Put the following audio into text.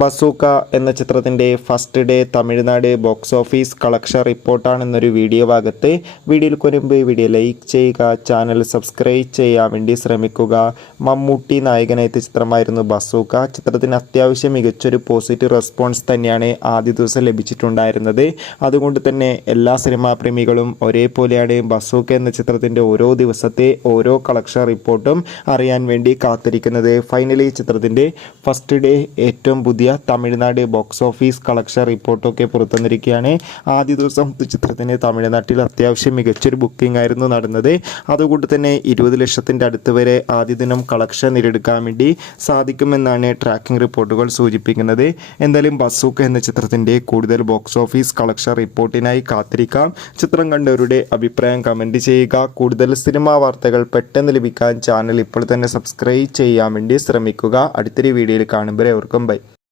Bazooka എന്ന ചിത്രത്തിൻ്റെ first day Tamil Nadu box office collection റിപ്പോർട്ടാണെന്നൊരു വീഡിയോ ഭാഗത്ത് വീഡിയോയിൽ മുൻപ് വീഡിയോ ലൈക്ക് ചെയ്യുക, ചാനൽ സബ്സ്ക്രൈബ് ചെയ്യാൻ വേണ്ടി ശ്രമിക്കുക. മമ്മൂട്ടി നായകനെത്തിയ ചിത്രമായിരുന്നു ബസൂക്ക. ചിത്രത്തിന് അത്യാവശ്യം മികച്ചൊരു പോസിറ്റീവ് റെസ്പോൺസ് തന്നെയാണ് ആദ്യ ദിവസം ലഭിച്ചിട്ടുണ്ടായിരുന്നത്. അതുകൊണ്ട് തന്നെ എല്ലാ സിനിമാ പ്രേമികളും ഒരേപോലെയാണ് ബസൂക്ക എന്ന ചിത്രത്തിൻ്റെ ഓരോ ദിവസത്തെ ഓരോ കളക്ഷൻ റിപ്പോർട്ടും അറിയാൻ വേണ്ടി കാത്തിരിക്കുന്നത്. ഫൈനലി ചിത്രത്തിൻ്റെ ഫസ്റ്റ് ഡേ ഏറ്റവും പുതിയ തമിഴ്നാട് ബോക്സ് ഓഫീസ് കളക്ഷൻ റിപ്പോർട്ടൊക്കെ പുറത്തുവന്നിരിക്കുകയാണ്. ആദ്യ ദിവസം ചിത്രത്തിന് തമിഴ്നാട്ടിൽ അത്യാവശ്യം മികച്ചൊരു ബുക്കിംഗ് ആയിരുന്നു നടന്നത്. അതുകൊണ്ട് തന്നെ 20 ലക്ഷത്തിൻ്റെ അടുത്ത് വരെ ആദ്യ ദിനം കളക്ഷൻ നേടിയെടുക്കാൻ വേണ്ടി സാധിക്കുമെന്നാണ് ട്രാക്കിംഗ് റിപ്പോർട്ടുകൾ സൂചിപ്പിക്കുന്നത്. എന്തായാലും ബസൂക്ക എന്ന ചിത്രത്തിൻ്റെ കൂടുതൽ ബോക്സ് ഓഫീസ് കളക്ഷൻ റിപ്പോർട്ടിനായി കാത്തിരിക്കാം. ചിത്രം കണ്ടവരുടെ അഭിപ്രായം കമൻറ്റ് ചെയ്യുക. കൂടുതൽ സിനിമാ വാർത്തകൾ പെട്ടെന്ന് ലഭിക്കാൻ ചാനൽ ഇപ്പോൾ തന്നെ സബ്സ്ക്രൈബ് ചെയ്യാൻ വേണ്ടി ശ്രമിക്കുക. അടുത്തൊരു വീഡിയോയിൽ കാണുമ്പോൾ എവർക്കും ബൈ.